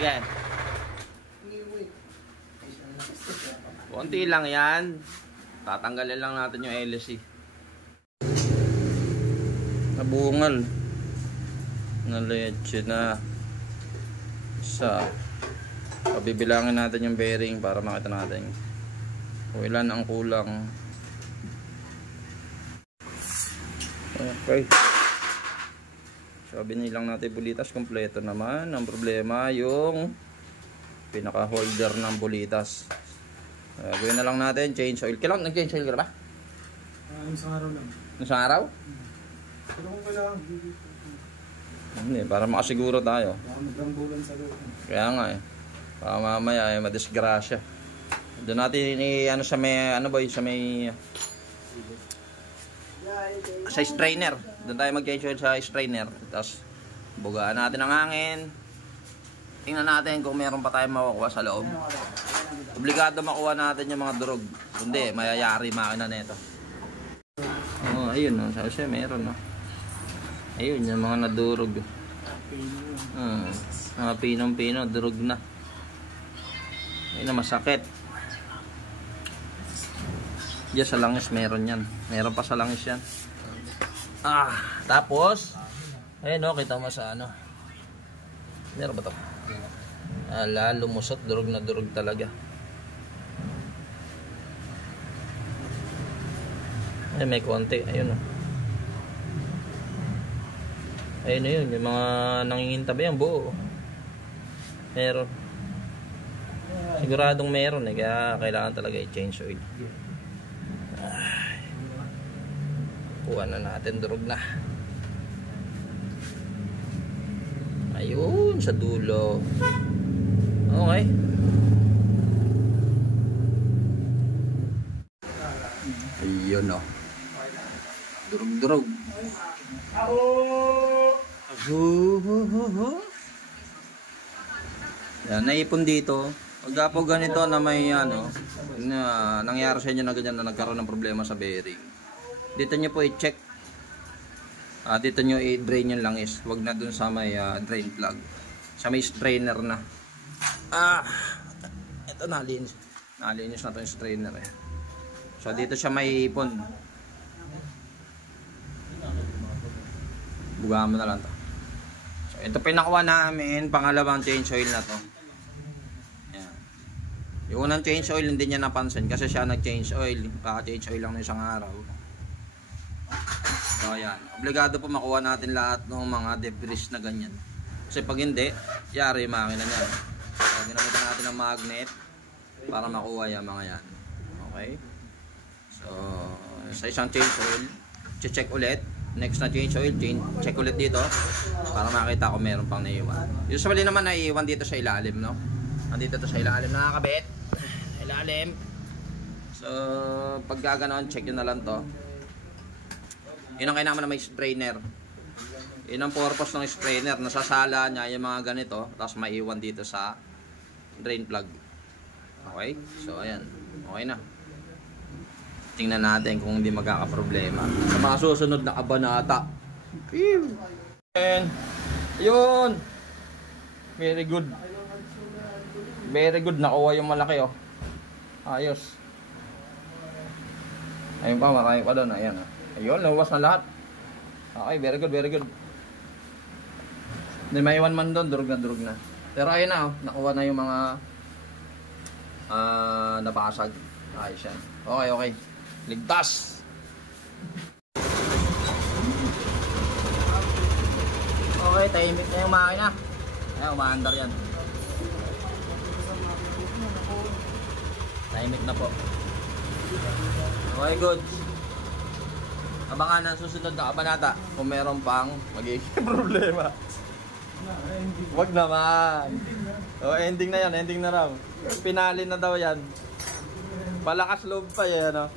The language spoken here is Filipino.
Sige. Konti lang yan. Tatanggalin lang natin yung LC. Nabungal. Naleche na. Isa. Pabibilangin natin yung bearing para makita natin kung ilan ang kulang. Okay. So binilang natin bulitas, kompleto naman. Ang problema yung pinaka holder ng bulitas. Gawin na lang natin change oil. Kailan nag-change oil ka ba? Isang araw lang. Isang araw? Pero kung kailangan hindi, para makasiguro tayo. magrambulan sa loob. Kaya nga eh. Baka mamaya ay madisgrasya. Doon natin ano sa may ano boy, sa may sa strainer. Doon tayo mag-change oil sa strainer. Tapos bugaan natin ang hangin. Tingnan natin kung meron pa tayong makukuha sa loob. Obligado makuha natin yung mga durog. Kundi mayayari makina nito. Oh, ayun no, sabi siya meron no. Ayun yung mga nadurog. Mga pinong-pino, durog na. Ayun na masakit. Diyan sa langis meron yan. Meron pa sa langis yan. Tapos ayun no, kita mo sa ano. Meron ba ito? Lumusot, durog na durog talaga. Ay, may konti, ayun o. Ayun na yun, yung mga nangingintabi yan, buo. Meron. Siguradong meron eh, kaya kailangan talaga i-change oil. Kuha na natin, durog na. Ayun, sa dulo. Okay. Ayun o. Durog-durog. Yan, naipon dito. Pagka po ganito na may ano, na nangyari sa inyo na ganyan na nagkaroon ng problema sa bearing. Dito nyo po i-check. Dito nyo i-drain yung langis. Huwag na dun sa may drain plug. Sa may strainer na. Ito nalinis. Nalinis na to yung strainer eh. So dito siya may ipon. Bugahan mo na lang to. So ito pinakuha namin, pangalawang change oil na to. Ayan. Yung unang change oil hindi niya napansin kasi siya nag-change oil. Kaka-change oil lang ng isang araw. So ayan, obligado po makuha natin lahat ng mga debris na ganyan. Kasi pag hindi, yari yung makina niya. So ginamitan natin ng magnet para makuha yung mga yan. Okay? So sa isang change oil, check ulit. Next na change oil, check ulit dito para makita kung meron pang naiiwan. Usually naman naiiwan dito sa ilalim, no? Nandito to sa ilalim, nakakabit. Ilalim. So pag ganoon, check yun na lang to. Yun ang kailangan na may strainer. Yun ang purpose ng strainer. Nasasala niya yung mga ganito, tapos maiiwan dito sa drain plug. Okay? So ayan, okay na. Tingnan natin kung hindi magkakaproblema sa mga susunod na kabanata. And yun, very good. Very good, nakuha yung malaki oh. Ayos. Ayun pa, marami pa doon. Ayan. Ayun, nawas na lahat. Okay, very good, very good. Hindi maiwan man doon, durog na. Pero ayun na oh, nakuha na yung mga nabasag. Ayos yan. Okay, okay. Ligtas. Okay, tahimik na yung makina. Ayan, umaandar yan. Tahimik na po. Okay, good. Abangan ang susunod na kabanata kung meron pang magiging problema. Wag naman. Ending na yan, ending na raw. Pinali na daw yan. Palakas loob pa yan, no?